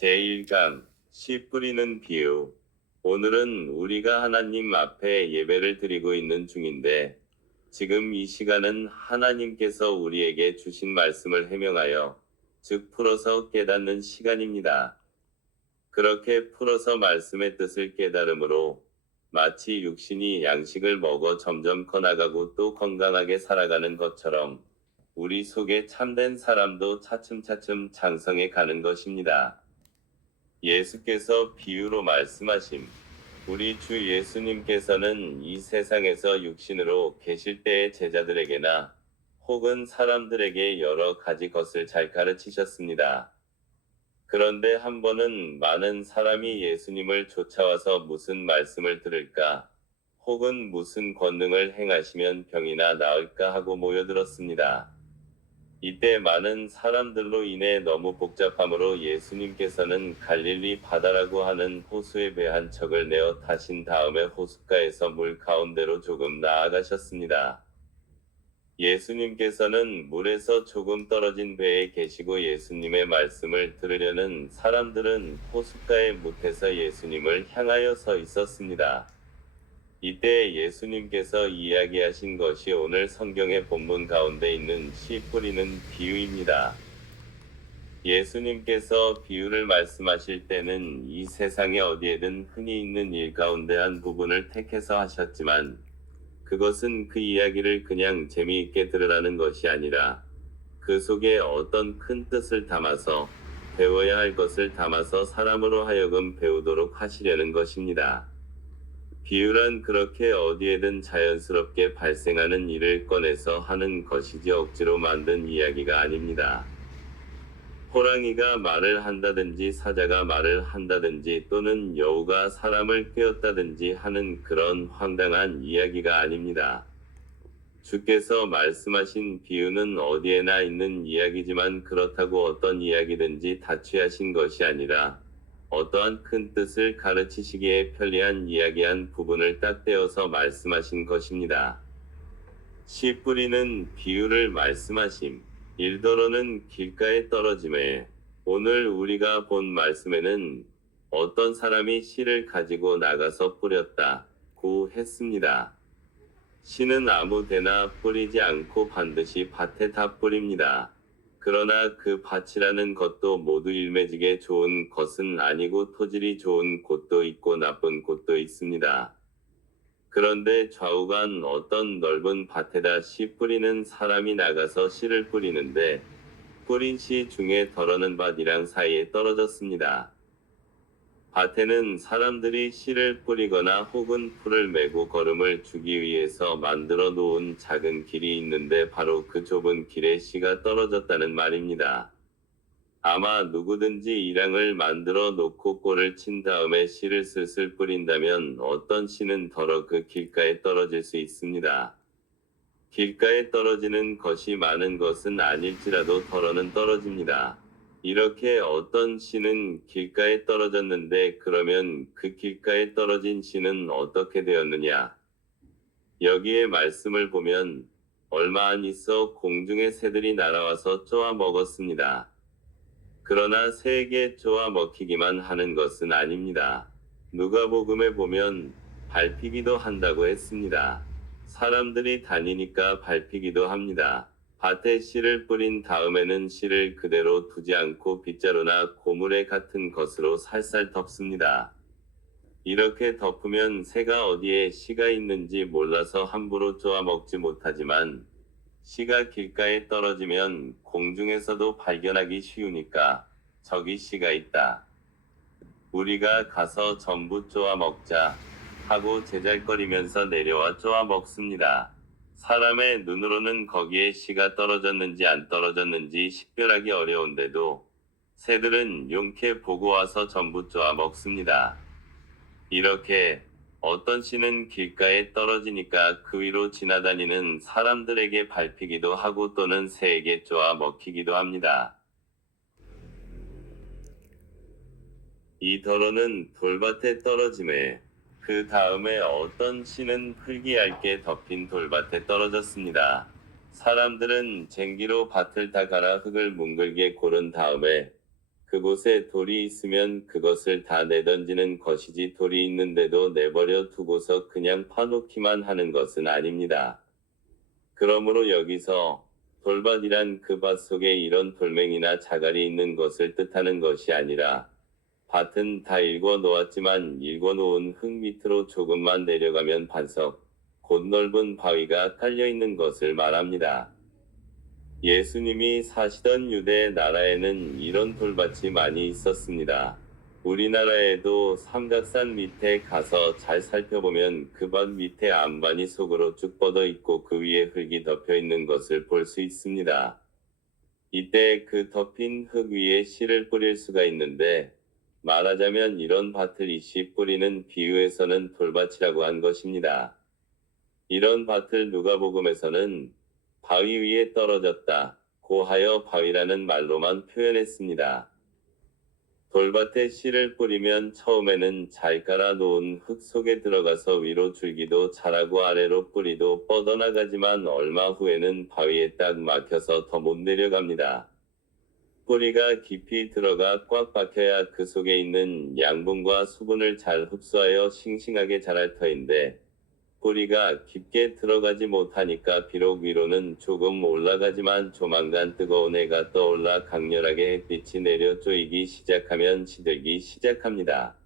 제1강 씨 뿌리는 비유. 오늘은 우리가 하나님 앞에 예배를 드리고 있는 중인데 지금 이 시간은 하나님께서 우리에게 주신 말씀을 해명하여 즉 풀어서 깨닫는 시간입니다. 그렇게 풀어서 말씀의 뜻을 깨달음으로 마치 육신이 양식을 먹어 점점 커나가고 또 건강하게 살아가는 것처럼 우리 속에 참된 사람도 차츰차츰 장성해 가는 것입니다. 예수께서 비유로 말씀하심. 우리 주 예수님께서는 이 세상에서 육신으로 계실 때의 제자들에게나 혹은 사람들에게 여러 가지 것을 잘 가르치셨습니다. 그런데 한 번은 많은 사람이 예수님을 쫓아와서 무슨 말씀을 들을까, 혹은 무슨 권능을 행하시면 병이나 나을까 하고 모여들었습니다. 이때 많은 사람들로 인해 너무 복잡함으로 예수님께서는 갈릴리 바다라고 하는 호수에 배 한 척을 내어 타신 다음에 호숫가에서 물 가운데로 조금 나아가셨습니다. 예수님께서는 물에서 조금 떨어진 배에 계시고 예수님의 말씀을 들으려는 사람들은 호숫가의 못에서 예수님을 향하여 서 있었습니다. 이때 예수님께서 이야기하신 것이 오늘 성경의 본문 가운데 있는 씨 뿌리는 비유입니다. 예수님께서 비유를 말씀하실 때는 이 세상에 어디에든 흔히 있는 일 가운데 한 부분을 택해서 하셨지만 그것은 그 이야기를 그냥 재미있게 들으라는 것이 아니라 그 속에 어떤 큰 뜻을 담아서 배워야 할 것을 담아서 사람으로 하여금 배우도록 하시려는 것입니다. 비유란 그렇게 어디에든 자연스럽게 발생하는 일을 꺼내서 하는 것이지 억지로 만든 이야기가 아닙니다. 호랑이가 말을 한다든지 사자가 말을 한다든지 또는 여우가 사람을 꿰었다든지 하는 그런 황당한 이야기가 아닙니다. 주께서 말씀하신 비유는 어디에나 있는 이야기지만 그렇다고 어떤 이야기든지 다 취하신 것이 아니라 어떠한 큰 뜻을 가르치시기에 편리한 이야기한 부분을 딱 떼어서 말씀하신 것입니다. 씨 뿌리는 비유를 말씀하심. 일더러는 길가에 떨어짐에. 오늘 우리가 본 말씀에는 어떤 사람이 씨를 가지고 나가서 뿌렸다고 했습니다. 씨는 아무 데나 뿌리지 않고 반드시 밭에 다 뿌립니다. 그러나 그 밭이라는 것도 모두 일매지게 좋은 것은 아니고 토질이 좋은 곳도 있고 나쁜 곳도 있습니다. 그런데 좌우간 어떤 넓은 밭에다 씨 뿌리는 사람이 나가서 씨를 뿌리는데 뿌린 씨 중에 덜어는 밭이랑 사이에 떨어졌습니다. 밭에는 사람들이 씨를 뿌리거나 혹은 풀을 메고 걸음을 주기 위해서 만들어 놓은 작은 길이 있는데 바로 그 좁은 길에 씨가 떨어졌다는 말입니다. 아마 누구든지 이랑을 만들어 놓고 꼴을 친 다음에 씨를 슬슬 뿌린다면 어떤 씨는 덜어 그 길가에 떨어질 수 있습니다. 길가에 떨어지는 것이 많은 것은 아닐지라도 덜어는 떨어집니다. 이렇게 어떤 씨는 길가에 떨어졌는데 그러면 그 길가에 떨어진 씨는 어떻게 되었느냐? 여기에 말씀을 보면 얼마 안 있어 공중의 새들이 날아와서 쪼아 먹었습니다. 그러나 새에게 쪼아 먹히기만 하는 것은 아닙니다. 누가복음에 보면 밟히기도 한다고 했습니다. 사람들이 다니니까 밟히기도 합니다. 밭에 씨를 뿌린 다음에는 씨를 그대로 두지 않고 빗자루나 고무래 같은 것으로 살살 덮습니다. 이렇게 덮으면 새가 어디에 씨가 있는지 몰라서 함부로 쪼아 먹지 못하지만 씨가 길가에 떨어지면 공중에서도 발견하기 쉬우니까 저기 씨가 있다. 우리가 가서 전부 쪼아 먹자 하고 제잘거리면서 내려와 쪼아 먹습니다. 사람의 눈으로는 거기에 씨가 떨어졌는지 안 떨어졌는지 식별하기 어려운데도 새들은 용케 보고 와서 전부 쪼아 먹습니다. 이렇게 어떤 씨는 길가에 떨어지니까 그 위로 지나다니는 사람들에게 밟히기도 하고 또는 새에게 쪼아 먹히기도 합니다. 이 덜어는 돌밭에 떨어짐에 그 다음에 어떤 씨는 흙이 얇게 덮인 돌밭에 떨어졌습니다. 사람들은 쟁기로 밭을 다 갈아 흙을 뭉글게 고른 다음에 그곳에 돌이 있으면 그것을 다 내던지는 것이지 돌이 있는데도 내버려 두고서 그냥 파놓기만 하는 것은 아닙니다. 그러므로 여기서 돌밭이란 그 밭 속에 이런 돌멩이나 자갈이 있는 것을 뜻하는 것이 아니라 밭은 다 일궈 놓았지만 일궈 놓은 흙 밑으로 조금만 내려가면 반석, 곧 넓은 바위가 깔려 있는 것을 말합니다. 예수님이 사시던 유대 나라에는 이런 돌밭이 많이 있었습니다. 우리나라에도 삼각산 밑에 가서 잘 살펴보면 그 밭 밑에 안반이 속으로 쭉 뻗어 있고 그 위에 흙이 덮여 있는 것을 볼 수 있습니다. 이때 그 덮인 흙 위에 씨를 뿌릴 수가 있는데, 말하자면 이런 밭을 이 씨 뿌리는 비유에서는 돌밭이라고 한 것입니다. 이런 밭을 누가복음에서는 바위 위에 떨어졌다 고 하여 바위라는 말로만 표현했습니다. 돌밭에 씨를 뿌리면 처음에는 잘 깔아 놓은 흙 속에 들어가서 위로 줄기도 자라고 아래로 뿌리도 뻗어나가지만 얼마 후에는 바위에 딱 막혀서 더 못 내려갑니다. 뿌리가 깊이 들어가 꽉 박혀야 그 속에 있는 양분과 수분을 잘 흡수하여 싱싱하게 자랄 터인데, 뿌리가 깊게 들어가지 못하니까 비록 위로는 조금 올라가지만 조만간 뜨거운 해가 떠올라 강렬하게 햇빛이 내려 쪼이기 시작하면 시들기 시작합니다.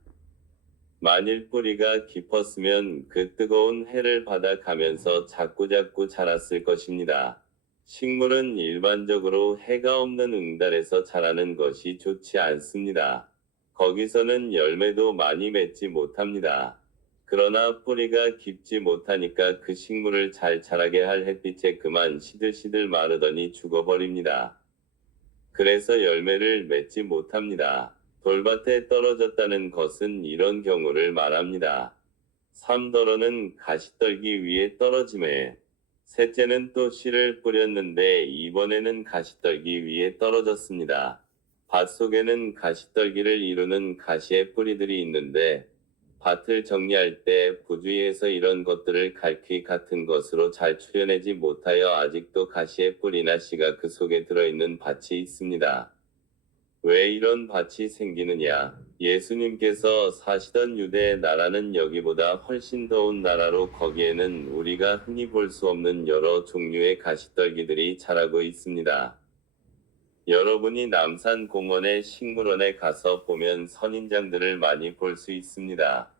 만일 뿌리가 깊었으면 그 뜨거운 해를 받아가면서 자꾸자꾸 자랐을 것입니다. 식물은 일반적으로 해가 없는 응달에서 자라는 것이 좋지 않습니다. 거기서는 열매도 많이 맺지 못합니다. 그러나 뿌리가 깊지 못하니까 그 식물을 잘 자라게 할 햇빛에 그만 시들시들 마르더니 죽어버립니다. 그래서 열매를 맺지 못합니다. 돌밭에 떨어졌다는 것은 이런 경우를 말합니다. 3더러는 가시떨기 위에 떨어짐에, 셋째는 또 씨를 뿌렸는데 이번에는 가시떨기 위에 떨어졌습니다. 밭 속에는 가시떨기를 이루는 가시의 뿌리들이 있는데, 밭을 정리할 때 부주의해서 이런 것들을 갈퀴 같은 것으로 잘 추려내지 못하여 아직도 가시의 뿌리나 씨가 그 속에 들어있는 밭이 있습니다. 왜 이런 밭이 생기느냐? 예수님께서 사시던 유대 나라는 여기보다 훨씬 더운 나라로 거기에는 우리가 흔히 볼 수 없는 여러 종류의 가시떨기들이 자라고 있습니다. 여러분이 남산공원의 식물원에 가서 보면 선인장들을 많이 볼 수 있습니다.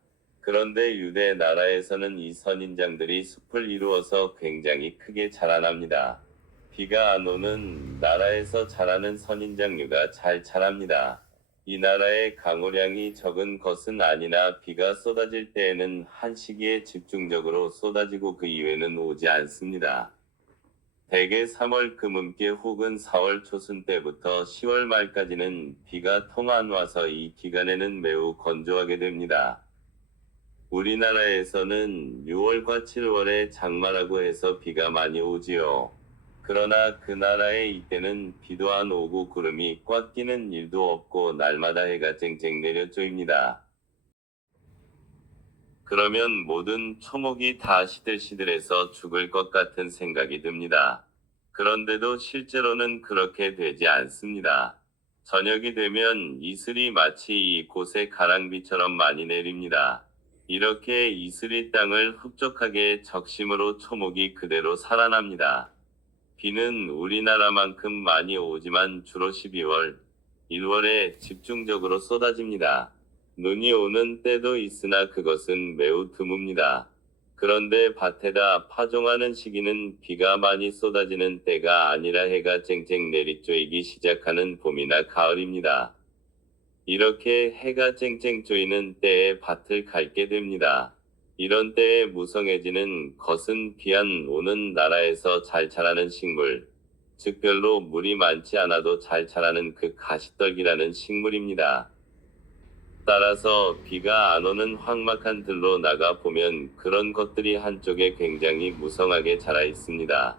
그런데 유대 나라에서는 이 선인장들이 숲을 이루어서 굉장히 크게 자라납니다. 비가 안 오는 나라에서 자라는 선인장류가 잘 자랍니다. 이 나라의 강우량이 적은 것은 아니나 비가 쏟아질 때에는 한 시기에 집중적으로 쏟아지고 그 이외에는 오지 않습니다. 대개 3월 금음께 혹은 4월 초순 때부터 10월 말까지는 비가 통 안 와서 이 기간에는 매우 건조하게 됩니다. 우리나라에서는 6월과 7월에 장마라고 해서 비가 많이 오지요. 그러나 그 나라에 이때는 비도 안 오고 구름이 꽉 끼는 일도 없고 날마다 해가 쨍쨍 내려 쪼입니다. 그러면 모든 초목이 다 시들시들해서 죽을 것 같은 생각이 듭니다. 그런데도 실제로는 그렇게 되지 않습니다. 저녁이 되면 이슬이 마치 이곳에 가랑비처럼 많이 내립니다. 이렇게 이슬이 땅을 흡족하게 적심으로 초목이 그대로 살아납니다. 비는 우리나라만큼 많이 오지만 주로 12월, 1월에 집중적으로 쏟아집니다. 눈이 오는 때도 있으나 그것은 매우 드뭅니다. 그런데 밭에다 파종하는 시기는 비가 많이 쏟아지는 때가 아니라 해가 쨍쨍 내리쪼이기 시작하는 봄이나 가을입니다. 이렇게 해가 쨍쨍 쪼이는 때에 밭을 갈게 됩니다. 이런 때에 무성해지는 것은 비 안 오는 나라에서 잘 자라는 식물, 즉 별로 물이 많지 않아도 잘 자라는 그 가시떨기라는 식물입니다. 따라서 비가 안 오는 황막한 들로 나가 보면 그런 것들이 한쪽에 굉장히 무성하게 자라 있습니다.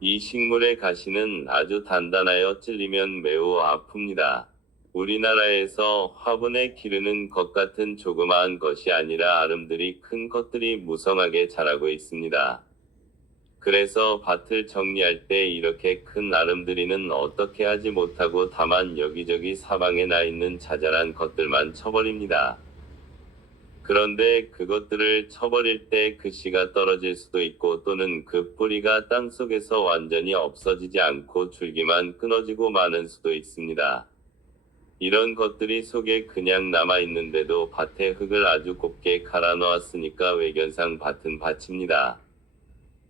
이 식물의 가시는 아주 단단하여 찔리면 매우 아픕니다. 우리나라에서 화분에 기르는 것 같은 조그마한 것이 아니라 아름드리 큰 것들이 무성하게 자라고 있습니다. 그래서 밭을 정리할 때 이렇게 큰 나름들이는 어떻게 하지 못하고 다만 여기저기 사방에 나 있는 자잘한 것들만 쳐버립니다. 그런데 그것들을 쳐버릴 때 그 씨가 떨어질 수도 있고 또는 그 뿌리가 땅속에서 완전히 없어지지 않고 줄기만 끊어지고 마는 수도 있습니다. 이런 것들이 속에 그냥 남아있는데도 밭에 흙을 아주 곱게 갈아 놓았으니까 외견상 밭은 밭입니다.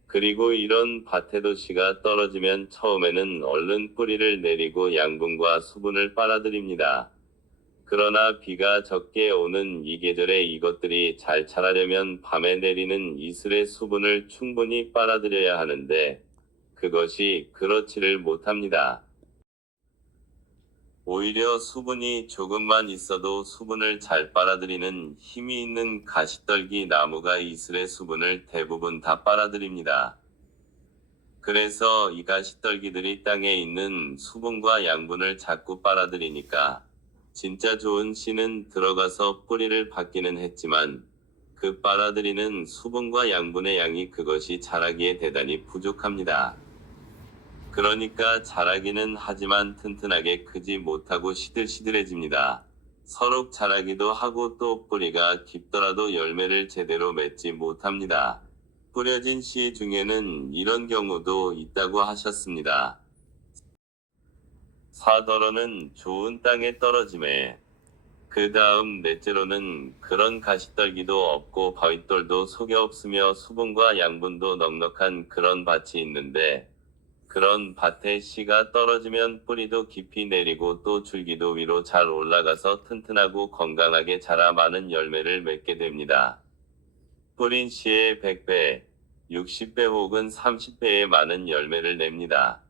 그리고 이런 밭에도 씨가 떨어지면 처음에는 얼른 뿌리를 내리고 양분과 수분을 빨아들입니다. 그러나 비가 적게 오는 이 계절에 이것들이 잘 자라려면 밤에 내리는 이슬의 수분을 충분히 빨아들여야 하는데 그것이 그렇지를 못합니다. 오히려 수분이 조금만 있어도 수분을 잘 빨아들이는 힘이 있는 가시떨기 나무가 이슬의 수분을 대부분 다 빨아들입니다. 그래서 이 가시떨기들이 땅에 있는 수분과 양분을 자꾸 빨아들이니까 진짜 좋은 씨는 들어가서 뿌리를 받기는 했지만 그 빨아들이는 수분과 양분의 양이 그것이 자라기에 대단히 부족합니다. 그러니까 자라기는 하지만 튼튼하게 크지 못하고 시들시들해집니다. 서로 자라기도 하고 또 뿌리가 깊더라도 열매를 제대로 맺지 못합니다. 뿌려진 씨 중에는 이런 경우도 있다고 하셨습니다. 사더러는 좋은 땅에 떨어짐에 그 다음 넷째로는 그런 가시떨기도 없고 바윗돌도 속에 없으며 수분과 양분도 넉넉한 그런 밭이 있는데 그런 밭에 씨가 떨어지면 뿌리도 깊이 내리고 또 줄기도 위로 잘 올라가서 튼튼하고 건강하게 자라 많은 열매를 맺게 됩니다. 뿌린 씨의 100배, 60배 혹은 30배의 많은 열매를 냅니다.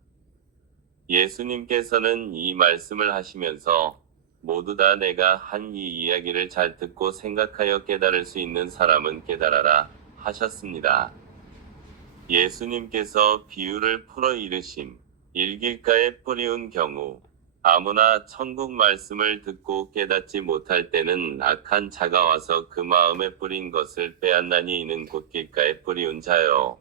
예수님께서는 이 말씀을 하시면서 모두 다 내가 한 이 이야기를 잘 듣고 생각하여 깨달을 수 있는 사람은 깨달아라 하셨습니다. 예수님께서 비유를 풀어 이르심, 일길가에 뿌리운 경우 아무나 천국 말씀을 듣고 깨닫지 못할 때는 악한 자가 와서 그 마음에 뿌린 것을 빼앗나니 이는 곧 길가에 뿌리운 자요.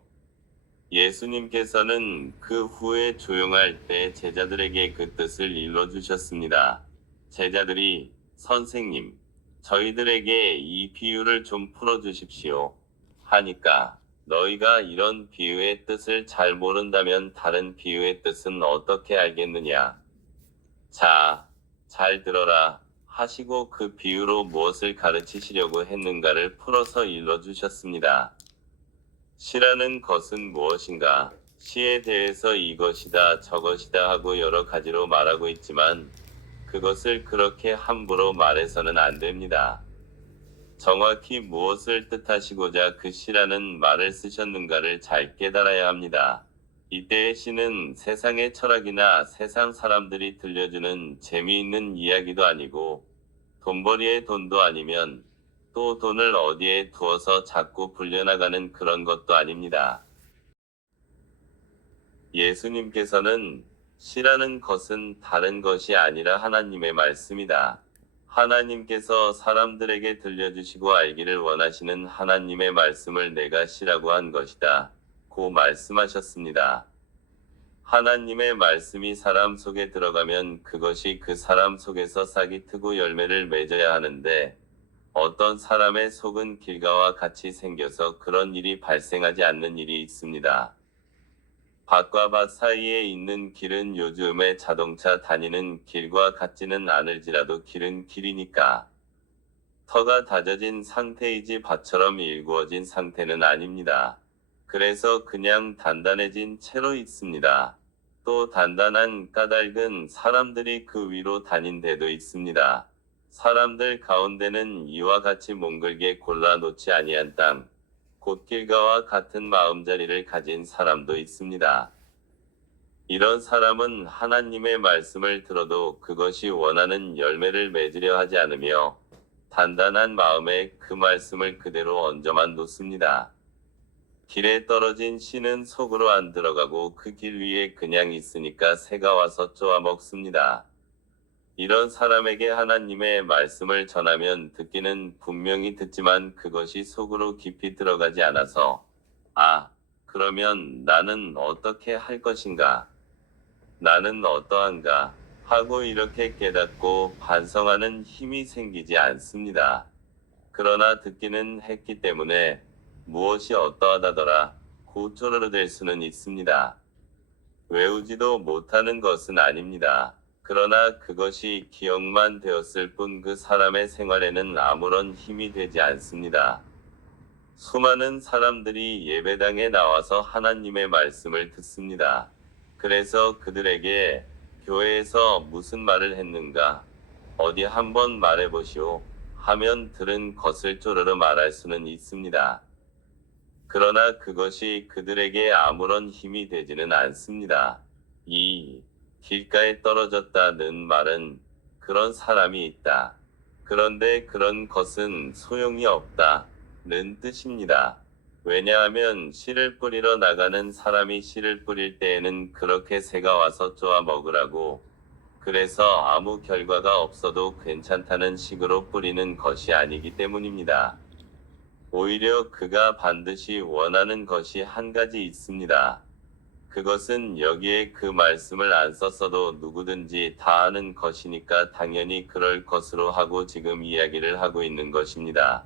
예수님께서는 그 후에 조용할 때 제자들에게 그 뜻을 일러주셨습니다. 제자들이 선생님, 저희들에게 이 비유를 좀 풀어주십시오 하니까 너희가 이런 비유의 뜻을 잘 모른다면 다른 비유의 뜻은 어떻게 알겠느냐? 자, 잘 들어라 하시고 그 비유로 무엇을 가르치시려고 했는가를 풀어서 일러주셨습니다. 시라는 것은 무엇인가? 시에 대해서 이것이다 저것이다 하고 여러 가지로 말하고 있지만 그것을 그렇게 함부로 말해서는 안 됩니다. 정확히 무엇을 뜻하시고자 그 시라는 말을 쓰셨는가를 잘 깨달아야 합니다. 이때의 시는 세상의 철학이나 세상 사람들이 들려주는 재미있는 이야기도 아니고 돈벌이의 돈도 아니면 또 돈을 어디에 두어서 자꾸 불려나가는 그런 것도 아닙니다. 예수님께서는 시라는 것은 다른 것이 아니라 하나님의 말씀이다. 하나님께서 사람들에게 들려주시고 알기를 원하시는 하나님의 말씀을 내가 시라고 한 것이다. 고 말씀하셨습니다. 하나님의 말씀이 사람 속에 들어가면 그것이 그 사람 속에서 싹이 트고 열매를 맺어야 하는데 어떤 사람의 속은 길가와 같이 생겨서 그런 일이 발생하지 않는 일이 있습니다. 밭과 밭 사이에 있는 길은 요즘에 자동차 다니는 길과 같지는 않을지라도 길은 길이니까 터가 다져진 상태이지 밭처럼 일구어진 상태는 아닙니다. 그래서 그냥 단단해진 채로 있습니다. 또 단단한 까닭은 사람들이 그 위로 다닌 데도 있습니다. 사람들 가운데는 이와 같이 몽글게 골라놓지 아니한 땅, 곧 길가와 같은 마음자리를 가진 사람도 있습니다. 이런 사람은 하나님의 말씀을 들어도 그것이 원하는 열매를 맺으려 하지 않으며 단단한 마음에 그 말씀을 그대로 얹어만 놓습니다. 길에 떨어진 씨는 속으로 안 들어가고 그 길 위에 그냥 있으니까 새가 와서 쪼아 먹습니다. 이런 사람에게 하나님의 말씀을 전하면 듣기는 분명히 듣지만 그것이 속으로 깊이 들어가지 않아서 그러면 나는 어떻게 할 것인가? 나는 어떠한가? 하고 이렇게 깨닫고 반성하는 힘이 생기지 않습니다. 그러나 듣기는 했기 때문에 무엇이 어떠하다더라 고 쪼르르댈 수는 있습니다. 외우지도 못하는 것은 아닙니다. 그러나 그것이 기억만 되었을 뿐 그 사람의 생활에는 아무런 힘이 되지 않습니다. 수많은 사람들이 예배당에 나와서 하나님의 말씀을 듣습니다. 그래서 그들에게 교회에서 무슨 말을 했는가? 어디 한번 말해보시오. 하면 들은 것을 쪼르르 말할 수는 있습니다. 그러나 그것이 그들에게 아무런 힘이 되지는 않습니다. 이 길가에 떨어졌다는 말은 그런 사람이 있다. 그런데 그런 것은 소용이 없다는 뜻입니다. 왜냐하면 씨를 뿌리러 나가는 사람이 씨를 뿌릴 때에는 그렇게 새가 와서 쪼아 먹으라고, 그래서 아무 결과가 없어도 괜찮다는 식으로 뿌리는 것이 아니기 때문입니다. 오히려 그가 반드시 원하는 것이 한 가지 있습니다. 그것은 여기에 그 말씀을 안 썼어도 누구든지 다 아는 것이니까 당연히 그럴 것으로 하고 지금 이야기를 하고 있는 것입니다.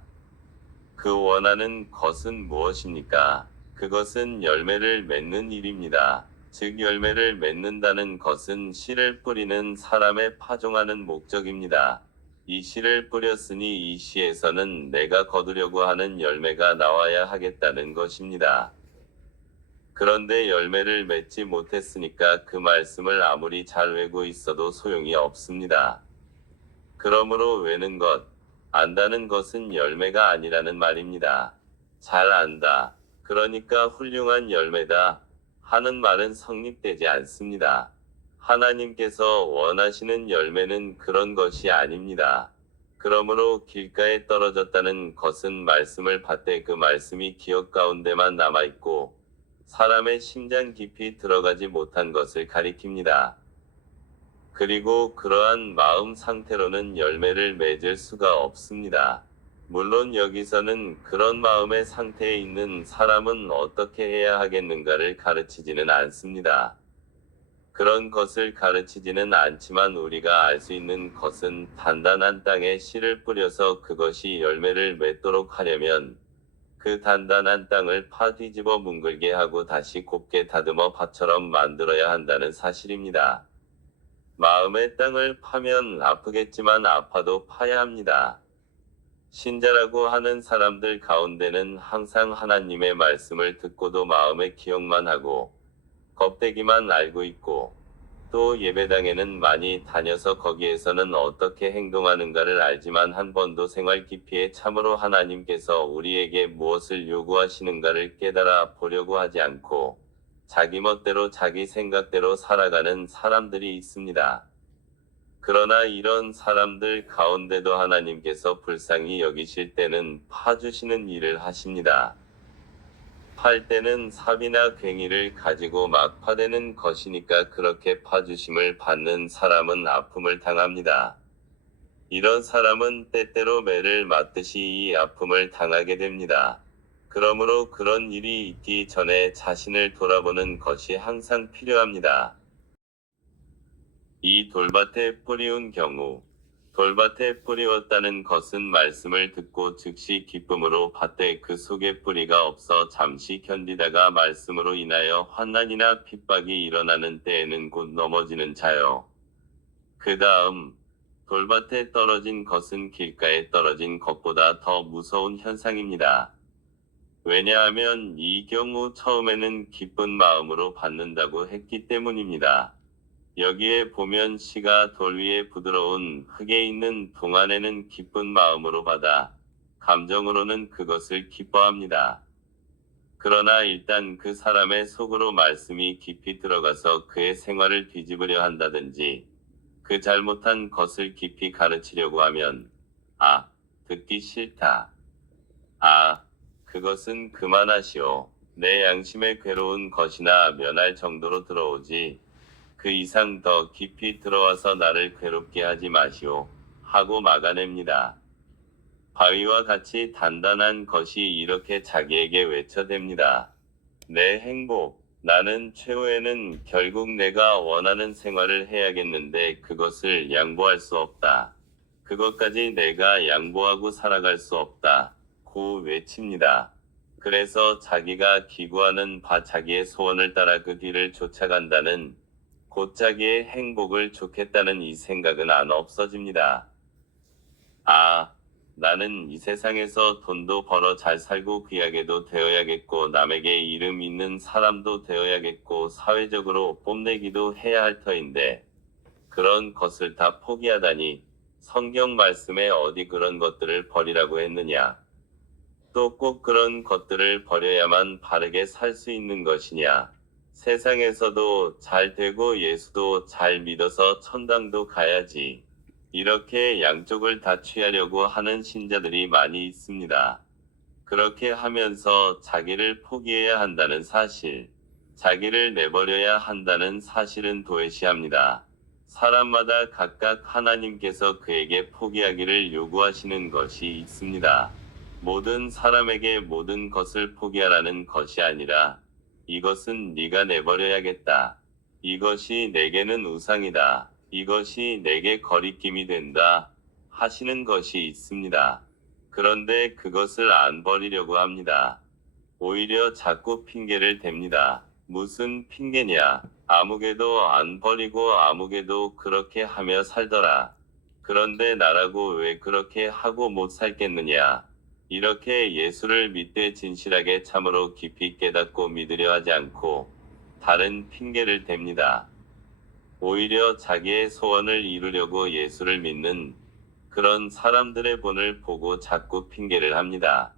그 원하는 것은 무엇입니까? 그것은 열매를 맺는 일입니다. 즉 열매를 맺는다는 것은 씨를 뿌리는 사람에 파종하는 목적입니다. 이 씨를 뿌렸으니 이 씨에서는 내가 거두려고 하는 열매가 나와야 하겠다는 것입니다. 그런데 열매를 맺지 못했으니까 그 말씀을 아무리 잘 외고 있어도 소용이 없습니다. 그러므로 외는 것, 안다는 것은 열매가 아니라는 말입니다. 잘 안다. 그러니까 훌륭한 열매다 하는 말은 성립되지 않습니다. 하나님께서 원하시는 열매는 그런 것이 아닙니다. 그러므로 길가에 떨어졌다는 것은 말씀을 받되 그 말씀이 기억 가운데만 남아있고 사람의 심장 깊이 들어가지 못한 것을 가리킵니다. 그리고 그러한 마음 상태로는 열매를 맺을 수가 없습니다. 물론 여기서는 그런 마음의 상태에 있는 사람은 어떻게 해야 하겠는가를 가르치지는 않습니다. 그런 것을 가르치지는 않지만 우리가 알 수 있는 것은 단단한 땅에 씨를 뿌려서 그것이 열매를 맺도록 하려면 그 단단한 땅을 파 뒤집어 뭉글게 하고 다시 곱게 다듬어 밭처럼 만들어야 한다는 사실입니다. 마음의 땅을 파면 아프겠지만 아파도 파야 합니다. 신자라고 하는 사람들 가운데는 항상 하나님의 말씀을 듣고도 마음에 기억만 하고 껍데기만 알고 있고 또 예배당에는 많이 다녀서 거기에서는 어떻게 행동하는가를 알지만 한 번도 생활 깊이에 참으로 하나님께서 우리에게 무엇을 요구하시는가를 깨달아 보려고 하지 않고 자기 멋대로 자기 생각대로 살아가는 사람들이 있습니다. 그러나 이런 사람들 가운데도 하나님께서 불쌍히 여기실 때는 파주시는 일을 하십니다. 팔 때는 삽이나 괭이를 가지고 막 파대는 것이니까 그렇게 파주심을 받는 사람은 아픔을 당합니다. 이런 사람은 때때로 매를 맞듯이 이 아픔을 당하게 됩니다. 그러므로 그런 일이 있기 전에 자신을 돌아보는 것이 항상 필요합니다. 이 돌밭에 뿌리운 경우, 돌밭에 뿌리웠다는 것은 말씀을 듣고 즉시 기쁨으로 받되 그 속에 뿌리가 없어 잠시 견디다가 말씀으로 인하여 환난이나 핍박이 일어나는 때에는 곧 넘어지는 자요. 그 다음, 돌밭에 떨어진 것은 길가에 떨어진 것보다 더 무서운 현상입니다. 왜냐하면 이 경우 처음에는 기쁜 마음으로 받는다고 했기 때문입니다. 여기에 보면 씨가 돌 위에 부드러운 흙에 있는 동안에는 기쁜 마음으로 받아 감정으로는 그것을 기뻐합니다. 그러나 일단 그 사람의 속으로 말씀이 깊이 들어가서 그의 생활을 뒤집으려 한다든지 그 잘못한 것을 깊이 가르치려고 하면 듣기 싫다. 그것은 그만하시오. 내 양심에 괴로운 것이나 면할 정도로 들어오지 그 이상 더 깊이 들어와서 나를 괴롭게 하지 마시오. 하고 막아냅니다. 바위와 같이 단단한 것이 이렇게 자기에게 외쳐댑니다. 내 행복. 나는 최후에는 결국 내가 원하는 생활을 해야겠는데 그것을 양보할 수 없다. 그것까지 내가 양보하고 살아갈 수 없다. 고 외칩니다. 그래서 자기가 기구하는 바 자기의 소원을 따라 그 길을 쫓아간다는 곧 자기의 행복을 좋겠다는 이 생각은 안 없어집니다. 아, 나는 이 세상에서 돈도 벌어 잘 살고 귀하게도 되어야겠고 남에게 이름 있는 사람도 되어야겠고 사회적으로 뽐내기도 해야 할 터인데 그런 것을 다 포기하다니 성경 말씀에 어디 그런 것들을 버리라고 했느냐? 또 꼭 그런 것들을 버려야만 바르게 살 수 있는 것이냐? 세상에서도 잘 되고 예수도 잘 믿어서 천당도 가야지. 이렇게 양쪽을 다 취하려고 하는 신자들이 많이 있습니다. 그렇게 하면서 자기를 포기해야 한다는 사실, 자기를 내버려야 한다는 사실은 도외시합니다. 사람마다 각각 하나님께서 그에게 포기하기를 요구하시는 것이 있습니다. 모든 사람에게 모든 것을 포기하라는 것이 아니라 이것은 네가 내버려야겠다. 이것이 내게는 우상이다. 이것이 내게 거리낌이 된다. 하시는 것이 있습니다. 그런데 그것을 안 버리려고 합니다. 오히려 자꾸 핑계를 댑니다. 무슨 핑계냐? 아무개도 안 버리고 아무개도 그렇게 하며 살더라. 그런데 나라고 왜 그렇게 하고 못 살겠느냐? 이렇게 예수를 믿되 진실하게 참으로 깊이 깨닫고 믿으려 하지 않고 다른 핑계를 댑니다. 오히려 자기의 소원을 이루려고 예수를 믿는 그런 사람들의 본을 보고 자꾸 핑계를 합니다.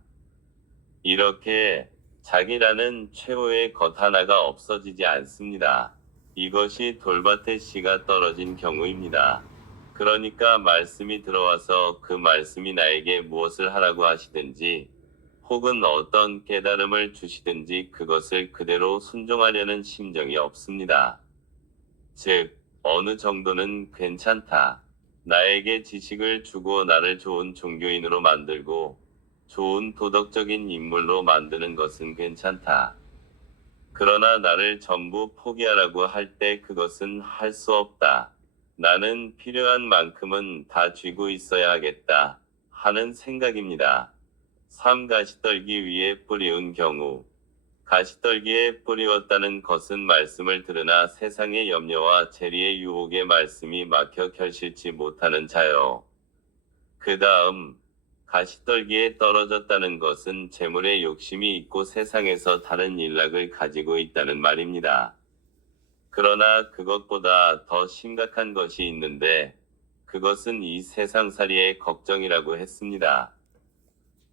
이렇게 자기라는 최후의 것 하나가 없어지지 않습니다. 이것이 돌밭에 씨가 떨어진 경우입니다. 그러니까 말씀이 들어와서 그 말씀이 나에게 무엇을 하라고 하시든지 혹은 어떤 깨달음을 주시든지 그것을 그대로 순종하려는 심정이 없습니다. 즉, 어느 정도는 괜찮다. 나에게 지식을 주고 나를 좋은 종교인으로 만들고 좋은 도덕적인 인물로 만드는 것은 괜찮다. 그러나 나를 전부 포기하라고 할 때 그것은 할 수 없다. 나는 필요한 만큼은 다 쥐고 있어야 하겠다 하는 생각입니다. 가시떨기 위에 뿌리운 경우 가시떨기에 뿌리웠다는 것은 말씀을 들으나 세상의 염려와 재리의 유혹의 말씀이 막혀 결실치 못하는 자요. 그 다음 가시떨기에 떨어졌다는 것은 재물의 욕심이 있고 세상에서 다른 일락을 가지고 있다는 말입니다. 그러나 그것보다 더 심각한 것이 있는데 그것은 이 세상살이의 걱정이라고 했습니다.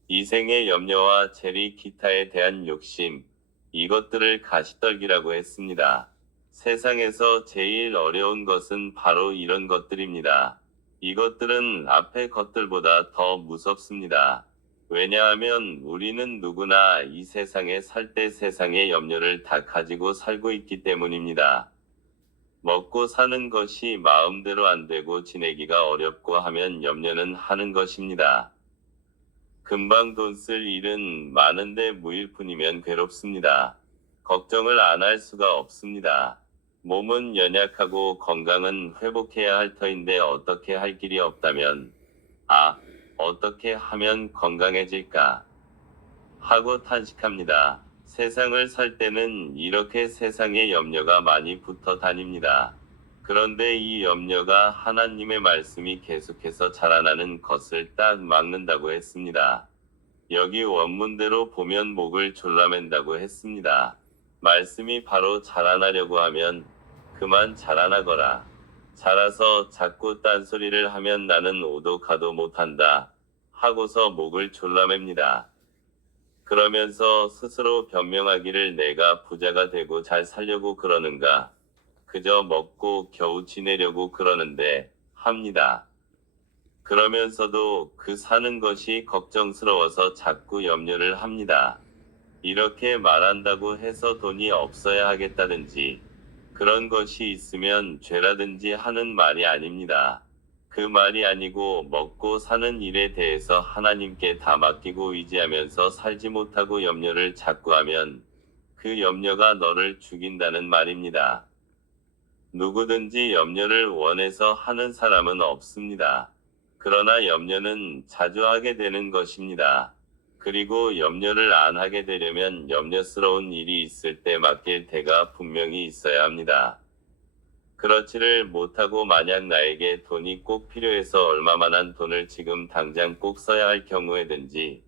이생의 염려와 재리 기타에 대한 욕심, 이것들을 가시떨기라고 했습니다. 세상에서 제일 어려운 것은 바로 이런 것들입니다. 이것들은 앞의 것들보다 더 무섭습니다. 왜냐하면 우리는 누구나 이 세상에 살 때 세상의 염려를 다 가지고 살고 있기 때문입니다. 먹고 사는 것이 마음대로 안 되고 지내기가 어렵고 하면 염려는 하는 것입니다. 금방 돈 쓸 일은 많은데 무일푼이면 괴롭습니다. 걱정을 안 할 수가 없습니다. 몸은 연약하고 건강은 회복해야 할 터인데 어떻게 할 길이 없다면, 어떻게 하면 건강해질까? 하고 탄식합니다. 세상을 살 때는 이렇게 세상의 염려가 많이 붙어 다닙니다. 그런데 이 염려가 하나님의 말씀이 계속해서 자라나는 것을 딱 막는다고 했습니다. 여기 원문대로 보면 목을 졸라맨다고 했습니다. 말씀이 바로 자라나려고 하면 그만 자라나거라. 자라서 자꾸 딴소리를 하면 나는 오도 가도 못한다 하고서 목을 졸라맵니다. 그러면서 스스로 변명하기를 내가 부자가 되고 잘 살려고 그러는가, 그저 먹고 겨우 지내려고 그러는데 합니다. 그러면서도 그 사는 것이 걱정스러워서 자꾸 염려를 합니다. 이렇게 말한다고 해서 돈이 없어야 하겠다든지 그런 것이 있으면 죄라든지 하는 말이 아닙니다. 그 말이 아니고 먹고 사는 일에 대해서 하나님께 다 맡기고 의지하면서 살지 못하고 염려를 자꾸 하면 그 염려가 너를 죽인다는 말입니다. 누구든지 염려를 원해서 하는 사람은 없습니다. 그러나 염려는 자주 하게 되는 것입니다. 그리고 염려를 안 하게 되려면 염려스러운 일이 있을 때 맡길 때가 분명히 있어야 합니다. 그렇지를 못하고 만약 나에게 돈이 꼭 필요해서 얼마만한 돈을 지금 당장 꼭 써야 할 경우에든지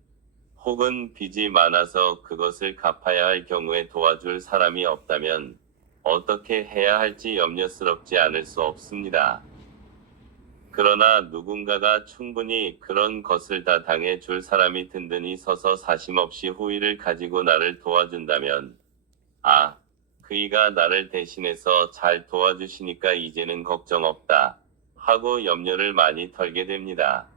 혹은 빚이 많아서 그것을 갚아야 할 경우에 도와줄 사람이 없다면 어떻게 해야 할지 염려스럽지 않을 수 없습니다. 그러나 누군가가 충분히 그런 것을 다 당해줄 사람이 든든히 서서 사심없이 호의를 가지고 나를 도와준다면 그이가 나를 대신해서 잘 도와주시니까 이제는 걱정 없다 하고 염려를 많이 털게 됩니다.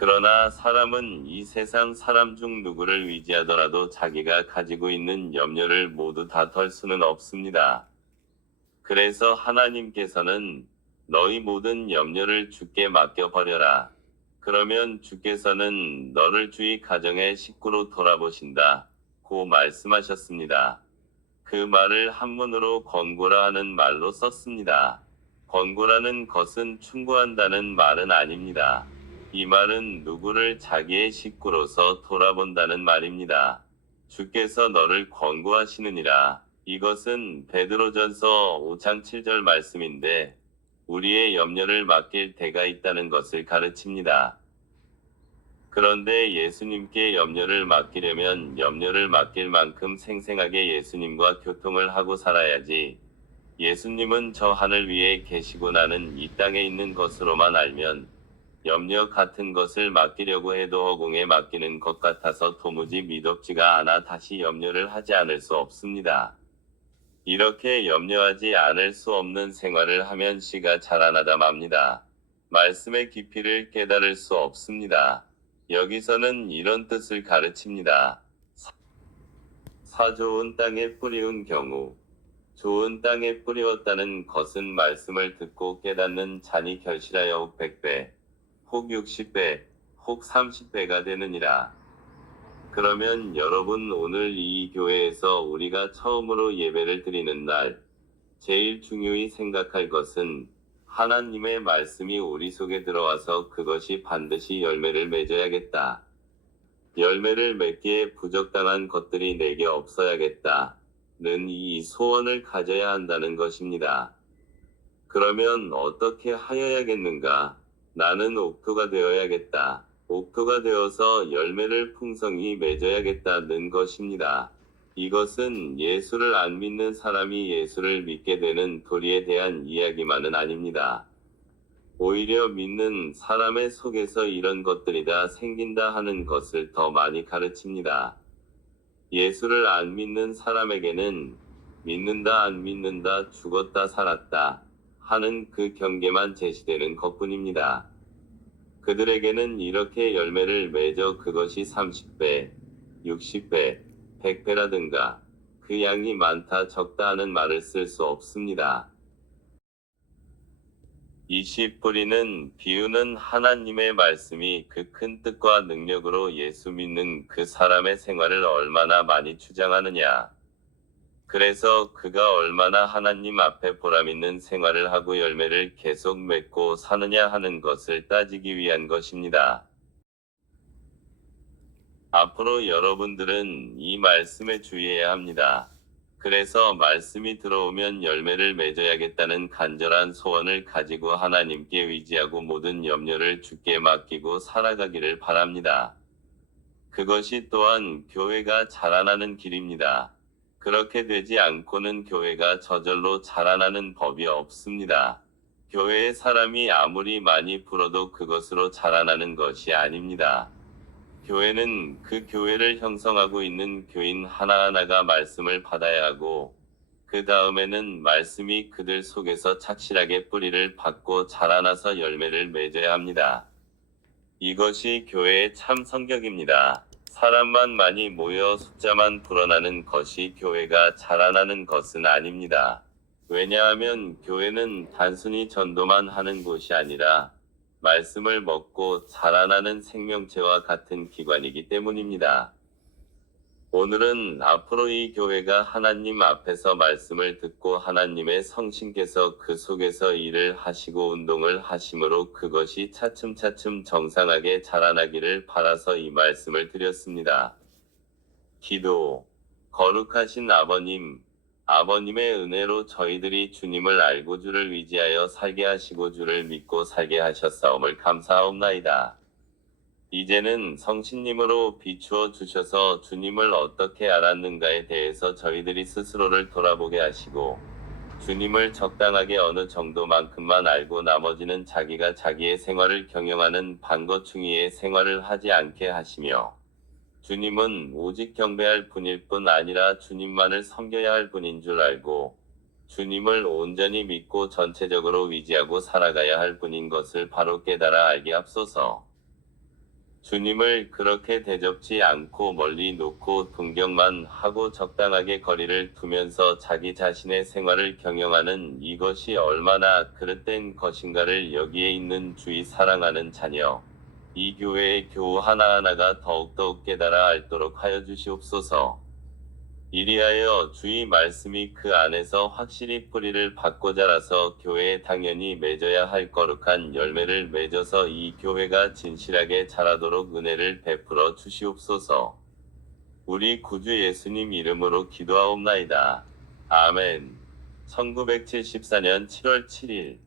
그러나 사람은 이 세상 사람 중 누구를 의지하더라도 자기가 가지고 있는 염려를 모두 다 털 수는 없습니다. 그래서 하나님께서는 너희 모든 염려를 주께 맡겨버려라. 그러면 주께서는 너를 주의 가정의 식구로 돌아보신다 고 말씀하셨습니다. 그 말을 한문으로 권고라 하는 말로 썼습니다. 권고라는 것은 충고한다는 말은 아닙니다. 이 말은 누구를 자기의 식구로서 돌아본다는 말입니다. 주께서 너를 권고하시느니라. 이것은 베드로전서 5장 7절 말씀인데 우리의 염려를 맡길 때가 있다는 것을 가르칩니다. 그런데 예수님께 염려를 맡기려면 염려를 맡길 만큼 생생하게 예수님과 교통을 하고 살아야지. 예수님은 저 하늘 위에 계시고 나는 이 땅에 있는 것으로만 알면 염려 같은 것을 맡기려고 해도 허공에 맡기는 것 같아서 도무지 믿op지가 않아 다시 염려를 하지 않을 수 없습니다. 이렇게 염려하지 않을 수 없는 생활을 하면 씨가 자라나다 맙니다. 말씀의 깊이를 깨달을 수 없습니다. 여기서는 이런 뜻을 가르칩니다. 사 좋은 땅에 뿌리운 경우 좋은 땅에 뿌리웠다는 것은 말씀을 듣고 깨닫는 자니 결실하여 혹 100배, 혹 60배, 혹 30배가 되느니라. 그러면 여러분 오늘 이 교회에서 우리가 처음으로 예배를 드리는 날 제일 중요히 생각할 것은 하나님의 말씀이 우리 속에 들어와서 그것이 반드시 열매를 맺어야겠다. 열매를 맺기에 부적당한 것들이 내게 없어야겠다. 는 이 소원을 가져야 한다는 것입니다. 그러면 어떻게 하여야겠는가? 나는 옥토가 되어야겠다. 옥토가 되어서 열매를 풍성히 맺어야겠다는 것입니다. 이것은 예수를 안 믿는 사람이 예수를 믿게 되는 도리에 대한 이야기만은 아닙니다. 오히려 믿는 사람의 속에서 이런 것들이 다 생긴다 하는 것을 더 많이 가르칩니다. 예수를 안 믿는 사람에게는 믿는다 안 믿는다 죽었다 살았다 하는 그 경계만 제시되는 것뿐입니다. 그들에게는 이렇게 열매를 맺어 그것이 30배, 60배, 100배라든가 그 양이 많다 적다 하는 말을 쓸 수 없습니다. 이 씨 뿌리는 비유는 하나님의 말씀이 그 큰 뜻과 능력으로 예수 믿는 그 사람의 생활을 얼마나 많이 주장하느냐. 그래서 그가 얼마나 하나님 앞에 보람있는 생활을 하고 열매를 계속 맺고 사느냐 하는 것을 따지기 위한 것입니다. 앞으로 여러분들은 이 말씀에 주의해야 합니다. 그래서 말씀이 들어오면 열매를 맺어야겠다는 간절한 소원을 가지고 하나님께 의지하고 모든 염려를 주께 맡기고 살아가기를 바랍니다. 그것이 또한 교회가 자라나는 길입니다. 그렇게 되지 않고는 교회가 저절로 자라나는 법이 없습니다. 교회의 사람이 아무리 많이 불어도 그것으로 자라나는 것이 아닙니다. 교회는 그 교회를 형성하고 있는 교인 하나하나가 말씀을 받아야 하고 그 다음에는 말씀이 그들 속에서 착실하게 뿌리를 받고 자라나서 열매를 맺어야 합니다. 이것이 교회의 참 성격입니다. 사람만 많이 모여 숫자만 불어나는 것이 교회가 자라나는 것은 아닙니다. 왜냐하면 교회는 단순히 전도만 하는 곳이 아니라 말씀을 먹고 자라나는 생명체와 같은 기관이기 때문입니다. 오늘은 앞으로 이 교회가 하나님 앞에서 말씀을 듣고 하나님의 성신께서 그 속에서 일을 하시고 운동을 하심으로 그것이 차츰차츰 정상하게 자라나기를 바라서 이 말씀을 드렸습니다. 기도. 거룩하신 아버님, 아버님의 은혜로 저희들이 주님을 알고 주를 의지하여 살게 하시고 주를 믿고 살게 하셨사옴을 감사하옵나이다. 이제는 성신님으로 비추어 주셔서 주님을 어떻게 알았는가에 대해서 저희들이 스스로를 돌아보게 하시고 주님을 적당하게 어느 정도만큼만 알고 나머지는 자기가 자기의 생활을 경영하는 반거충이의 생활을 하지 않게 하시며 주님은 오직 경배할 분일 뿐 아니라 주님만을 섬겨야 할 분인 줄 알고 주님을 온전히 믿고 전체적으로 의지하고 살아가야 할 분인 것을 바로 깨달아 알게 합소서. 주님을 그렇게 대접지 않고 멀리 놓고 동경만 하고 적당하게 거리를 두면서 자기 자신의 생활을 경영하는 이것이 얼마나 그릇된 것인가를 여기에 있는 주의 사랑하는 자녀, 이 교회의 교우 하나하나가 더욱더욱 깨달아 알도록 하여 주시옵소서. 이리하여 주의 말씀이 그 안에서 확실히 뿌리를 받고 자라서 교회에 당연히 맺어야 할 거룩한 열매를 맺어서 이 교회가 진실하게 자라도록 은혜를 베풀어 주시옵소서. 우리 구주 예수님 이름으로 기도하옵나이다. 아멘. 1974년 7월 7일